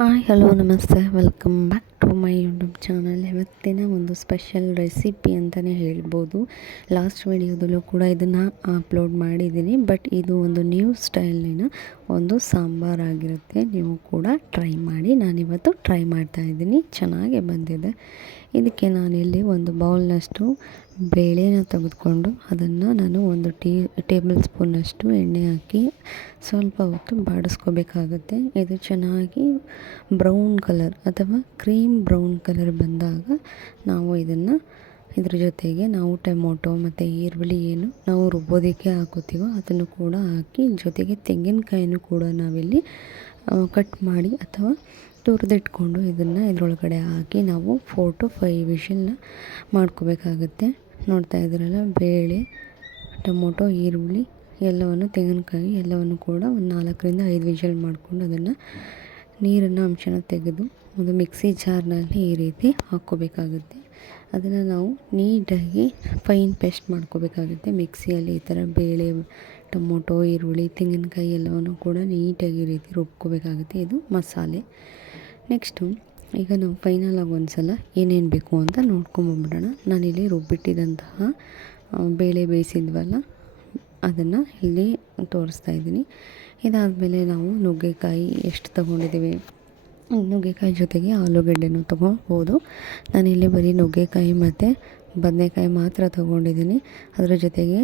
Hi hello ನಮಸ್ತೆ, welcome back to my YouTube channel. ಇವತ್ತಿನ ಒಂದು ಸ್ಪೆಷಲ್ ರೆಸಿಪಿ ಅಂತಲೇ ಹೇಳ್ಬೋದು. ಲಾಸ್ಟ್ ವಿಡಿಯೋದಲ್ಲೂ ಕೂಡ ಇದನ್ನು ಅಪ್ಲೋಡ್ ಮಾಡಿದ್ದೀನಿ, ಬಟ್ ಇದು ಒಂದು ನ್ಯೂ ಸ್ಟೈಲಿನ ಒಂದು ಸಾಂಬಾರಾಗಿರುತ್ತೆ. ನೀವು ಕೂಡ ಟ್ರೈ ಮಾಡಿ. ನಾನಿವತ್ತು ಟ್ರೈ ಮಾಡ್ತಾಯಿದ್ದೀನಿ, ಚೆನ್ನಾಗೇ ಬಂದಿದೆ. ಇದಕ್ಕೆ ನಾನಿಲ್ಲಿ ಒಂದು ಬೌಲ್ನಷ್ಟು ಬೇಳೆನ ತೆಗೆದುಕೊಂಡು ಅದನ್ನು ನಾನು ಒಂದು ಟೇಬಲ್ ಸ್ಪೂನಷ್ಟು ಎಣ್ಣೆ ಹಾಕಿ ಸ್ವಲ್ಪ ಹೊತ್ತು ಬಾಡಿಸ್ಕೋಬೇಕಾಗತ್ತೆ. ಇದು ಚೆನ್ನಾಗಿ ಬ್ರೌನ್ ಕಲರ್ ಅಥವಾ ಕ್ರೀಮ್ ಬ್ರೌನ್ ಕಲರ್ ಬಂದಾಗ ನಾವು ಇದ್ರ ಜೊತೆಗೆ ನಾವು ಟೊಮೊಟೊ ಮತ್ತು ಈರುಳ್ಳಿ ಏನು ನಾವು ರುಬ್ಬೋದಕ್ಕೆ ಹಾಕೋತೀವೋ ಅದನ್ನು ಕೂಡ ಹಾಕಿ, ಜೊತೆಗೆ ತೆಂಗಿನಕಾಯಿನೂ ಕೂಡ ನಾವಿಲ್ಲಿ ಕಟ್ ಮಾಡಿ ಅಥವಾ ತುರಿದಿಟ್ಕೊಂಡು ಇದನ್ನು ಇದರೊಳಗಡೆ ಹಾಕಿ ನಾವು 4 to 5 ವಿಷಲ್ನ ಮಾಡ್ಕೋಬೇಕಾಗತ್ತೆ. ನೋಡ್ತಾ ಇದ್ದೀರಲ್ಲ, ಬೇಳೆ, ಟೊಮೊಟೊ, ಈರುಳ್ಳಿ ಎಲ್ಲವನ್ನು, ತೆಂಗಿನಕಾಯಿ ಎಲ್ಲವನ್ನು ಕೂಡ ಒಂದು 4 to 5 ವಿಷಲ್ ಮಾಡಿಕೊಂಡು ಅದನ್ನು ನೀರನ್ನು ಅಂಶನ ತೆಗೆದು ಒಂದು ಮಿಕ್ಸಿ ಜಾರ್ನಲ್ಲಿ ಈ ರೀತಿ ಹಾಕ್ಕೋಬೇಕಾಗುತ್ತೆ. ಅದನ್ನು ನಾವು ನೀಟಾಗಿ ಫೈನ್ ಪೇಸ್ಟ್ ಮಾಡ್ಕೋಬೇಕಾಗುತ್ತೆ. ಮಿಕ್ಸಿಯಲ್ಲಿ ಈ ಥರ ಬೇಳೆ, ಟೊಮೊಟೊ, ಈರುಳ್ಳಿ, ತೆಂಗಿನಕಾಯಿ ಎಲ್ಲವನ್ನು ಕೂಡ ನೀಟಾಗಿ ಈ ರೀತಿ ರುಬ್ಕೋಬೇಕಾಗುತ್ತೆ. ಇದು ಮಸಾಲೆ. ನೆಕ್ಸ್ಟು ಈಗ ನಾವು ಫೈನಲಾಗಿ ಒಂದು ಸಲ ಏನೇನು ಬೇಕು ಅಂತ ನೋಡ್ಕೊಂಬಂದ್ಬಿಡೋಣ. ನಾನಿಲ್ಲಿ ರುಬ್ಬಿಟ್ಟಿದ್ದಂತಹ ಬೇಳೆ ಬೇಯಿಸಿದ್ವಲ್ಲ ಅದನ್ನು ಇಲ್ಲಿ ತೋರಿಸ್ತಾ ಇದ್ದೀನಿ. ಇದಾದಮೇಲೆ ನಾವು ನುಗ್ಗೆಕಾಯಿ ಎಷ್ಟು ತೊಗೊಂಡಿದ್ದೀವಿ, ನುಗ್ಗೆಕಾಯಿ ಜೊತೆಗೆ ಆಲೂಗಡ್ಡೆನೂ ತೊಗೋಬೋದು. ನಾನಿಲ್ಲಿ ಬರೀ ನುಗ್ಗೆಕಾಯಿ ಮತ್ತು ಬದನೆಕಾಯಿ ಮಾತ್ರ ತೊಗೊಂಡಿದ್ದೀನಿ. ಅದರ ಜೊತೆಗೆ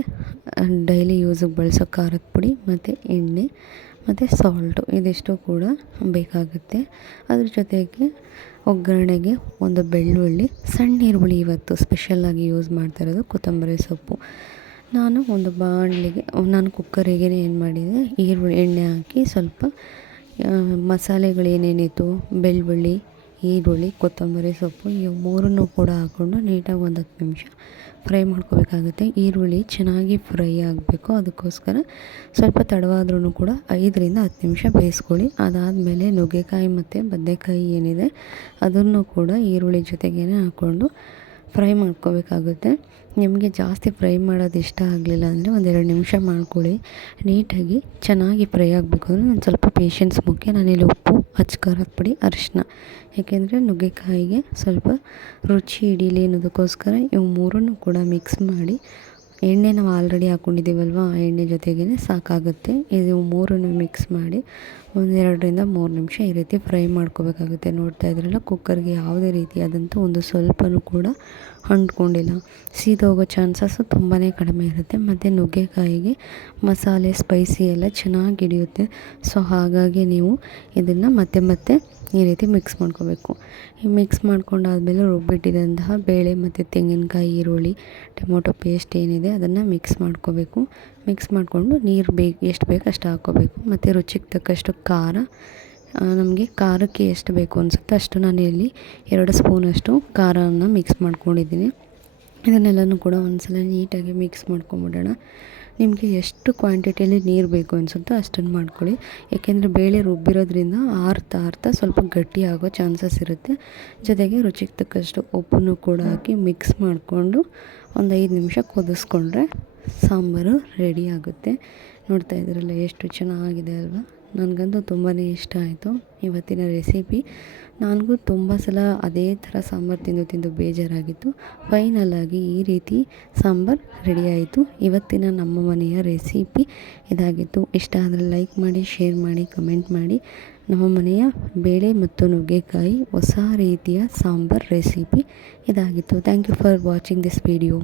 ಡೈಲಿ ಯೂಸಿಗೆ ಬಳಸೋ ಖಾರದ ಪುಡಿ ಮತ್ತು ಎಣ್ಣೆ ಮತ್ತು ಸಾಲ್ಟು ಇದಿಷ್ಟು ಕೂಡ ಬೇಕಾಗುತ್ತೆ. ಅದ್ರ ಜೊತೆಗೆ ಒಗ್ಗರಣೆಗೆ ಒಂದು ಬೆಳ್ಳುಳ್ಳಿ, ಸಣ್ಣ ಈರುಳ್ಳಿ ಇವತ್ತು ಸ್ಪೆಷಲ್ಲಾಗಿ ಯೂಸ್ ಮಾಡ್ತಾ ಇರೋದು, ಕೊತ್ತಂಬರಿ ಸೊಪ್ಪು. ನಾನು ಒಂದು ಬಾಣಲಿಗೆ ಕುಕ್ಕರಿಗೆ ಏನು ಮಾಡಿದೆ, ಎಣ್ಣೆ ಹಾಕಿ ಸ್ವಲ್ಪ ಮಸಾಲೆಗಳೇನೇನಿತ್ತು, ಬೆಳ್ಳುಳ್ಳಿ, ಈರುಳ್ಳಿ, ಕೊತ್ತಂಬರಿ ಸೊಪ್ಪು ಇವು ಮೂರನ್ನು ಕೂಡ ಹಾಕ್ಕೊಂಡು ನೀಟಾಗಿ ಒಂದು 10 ನಿಮಿಷ ಫ್ರೈ ಮಾಡ್ಕೋಬೇಕಾಗುತ್ತೆ. ಈರುಳ್ಳಿ ಚೆನ್ನಾಗಿ ಫ್ರೈ ಆಗಬೇಕು, ಅದಕ್ಕೋಸ್ಕರ ಸ್ವಲ್ಪ ತಡವಾದ್ರೂ ಕೂಡ 5 to 10 ನಿಮಿಷ ಬೇಯಿಸ್ಕೊಳ್ಳಿ. ಅದಾದಮೇಲೆ ನುಗ್ಗೆಕಾಯಿ ಮತ್ತು ಬದನೆಕಾಯಿ ಏನಿದೆ ಅದನ್ನು ಕೂಡ ಈರುಳ್ಳಿ ಜೊತೆಗೇ ಹಾಕ್ಕೊಂಡು ಫ್ರೈ ಮಾಡ್ಕೋಬೇಕಾಗುತ್ತೆ. ನಿಮಗೆ ಜಾಸ್ತಿ ಫ್ರೈ ಮಾಡೋದು ಇಷ್ಟ ಆಗಲಿಲ್ಲ ಅಂದರೆ 1-2 ನಿಮಿಷ ಮಾಡ್ಕೊಳ್ಳಿ. ನೀಟಾಗಿ ಚೆನ್ನಾಗಿ ಫ್ರೈ ಆಗಬೇಕು ಅಂದರೆ ಒಂದು ಸ್ವಲ್ಪ ಪೇಷನ್ಸ್ ಮುಖ್ಯ. ನಾನಿಲ್ಲಿ ಉಪ್ಪು, ಖಾರದ ಪುಡಿ, ಅರಿಶಿನ, ಏಕೆಂದರೆ ನುಗ್ಗೆಕಾಯಿಗೆ ಸ್ವಲ್ಪ ರುಚಿ ಹಿಡೀಲಿ ಅನ್ನೋದಕ್ಕೋಸ್ಕರ ಇವು ಮೂರನ್ನು ಕೂಡ ಮಿಕ್ಸ್ ಮಾಡಿ, ಎಣ್ಣೆ ನಾವು ಆಲ್ರೆಡಿ ಹಾಕ್ಕೊಂಡಿದ್ದೀವಲ್ವ, ಆ ಎಣ್ಣೆ ಜೊತೆಗೇ ಸಾಕಾಗುತ್ತೆ. ಇದು ಮೂರನ್ನು ಮಿಕ್ಸ್ ಮಾಡಿ 1-2 to 3 ನಿಮಿಷ ಈ ರೀತಿ ಫ್ರೈ ಮಾಡ್ಕೋಬೇಕಾಗುತ್ತೆ. ನೋಡ್ತಾ ಇದ್ರಲ್ಲ, ಕುಕ್ಕರ್ಗೆ ಯಾವುದೇ ರೀತಿಯಾದಂಥ ಒಂದು ಸ್ವಲ್ಪನೂ ಕೂಡ ಅಂಟ್ಕೊಂಡಿಲ್ಲ. ಸೀದೋಗೋ ಚಾನ್ಸಸ್ಸು ತುಂಬಾ ಕಡಿಮೆ ಇರುತ್ತೆ. ಮತ್ತು ನುಗ್ಗೆಕಾಯಿಗೆ ಮಸಾಲೆ ಸ್ಪೈಸಿ ಎಲ್ಲ ಚೆನ್ನಾಗಿ ಹಿಡಿಯುತ್ತೆ. ಸೊ ಹಾಗಾಗಿ ನೀವು ಇದನ್ನು ಮತ್ತೆ ಈ ರೀತಿ ಮಿಕ್ಸ್ ಮಾಡ್ಕೋಬೇಕು. ಈ ಮಿಕ್ಸ್ ಮಾಡ್ಕೊಂಡಾದಮೇಲೆ ರುಬ್ಬಿಟ್ಟಿದ್ದಂತಹ ಬೇಳೆ ಮತ್ತು ತೆಂಗಿನಕಾಯಿ, ಈರುಳ್ಳಿ, ಟೊಮೊಟೊ ಪೇಸ್ಟ್ ಏನಿದೆ ಅದನ್ನು ಮಿಕ್ಸ್ ಮಾಡ್ಕೋಬೇಕು. ಮಿಕ್ಸ್ ಮಾಡಿಕೊಂಡು ನೀರು ಎಷ್ಟು ಬೇಕು ಅಷ್ಟು ಹಾಕ್ಕೋಬೇಕು. ಮತ್ತು ರುಚಿಗೆ ತಕ್ಕಷ್ಟು ಖಾರ, ನಮಗೆ ಖಾರಕ್ಕೆ ಎಷ್ಟು ಬೇಕು ಅನಿಸುತ್ತೆ ಅಷ್ಟು ನಾನು ಇಲ್ಲಿ 2 ಸ್ಪೂನಷ್ಟು ಖಾರವನ್ನು ಮಿಕ್ಸ್ ಮಾಡ್ಕೊಂಡಿದ್ದೀನಿ. ಇದನ್ನೆಲ್ಲನೂ ಕೂಡ ಒಂದು ಸಲ ನೀಟಾಗಿ ಮಿಕ್ಸ್ ಮಾಡ್ಕೊಂಬಿಡೋಣ. ನಿಮಗೆ ಎಷ್ಟು ಕ್ವಾಂಟಿಟಿಯಲ್ಲಿ ನೀರು ಬೇಕು ಅನಿಸುತ್ತೋ ಅಷ್ಟನ್ನು ಮಾಡ್ಕೊಳ್ಳಿ. ಏಕೆಂದರೆ ಬೇಳೆ ರುಬ್ಬಿರೋದ್ರಿಂದ ಆರ್ತಾ ಸ್ವಲ್ಪ ಗಟ್ಟಿ ಆಗೋ ಚಾನ್ಸಸ್ ಇರುತ್ತೆ. ಜೊತೆಗೆ ರುಚಿಗೆ ತಕ್ಕಷ್ಟು ಉಪ್ಪನ್ನು ಕೂಡ ಹಾಕಿ ಮಿಕ್ಸ್ ಮಾಡಿಕೊಂಡು ಒಂದು 5 ನಿಮಿಷ ಕುದಿಸ್ಕೊಂಡ್ರೆ ಸಾಂಬಾರು ರೆಡಿ ಆಗುತ್ತೆ. ನೋಡ್ತಾ ಇದ್ದೀರಲ್ಲ ಎಷ್ಟು ಚೆನ್ನಾಗಿದೆ ಅಲ್ವಾ. ನನಗಂತೂ ತುಂಬಾ ಇಷ್ಟ ಆಯಿತು ಇವತ್ತಿನ ರೆಸಿಪಿ. ನನಗೂ ತುಂಬ ಸಲ ಅದೇ ಥರ ಸಾಂಬಾರು ತಿಂದು ಬೇಜಾರಾಗಿತ್ತು. ಫೈನಲಾಗಿ ಈ ರೀತಿ ಸಾಂಬಾರು ರೆಡಿ ಆಯಿತು. ಇವತ್ತಿನ ನಮ್ಮ ಮನೆಯ ರೆಸಿಪಿ ಇದಾಗಿತ್ತು. ಇಷ್ಟ ಆದರೆ ಲೈಕ್ ಮಾಡಿ, ಶೇರ್ ಮಾಡಿ, ಕಮೆಂಟ್ ಮಾಡಿ. ನಮ್ಮ ಮನೆಯ ಬೇಳೆ ಮತ್ತು ನುಗ್ಗೆಕಾಯಿ ಹೊಸ ರೀತಿಯ ಸಾಂಬಾರು ರೆಸಿಪಿ ಇದಾಗಿತ್ತು. Thank you for watching this video.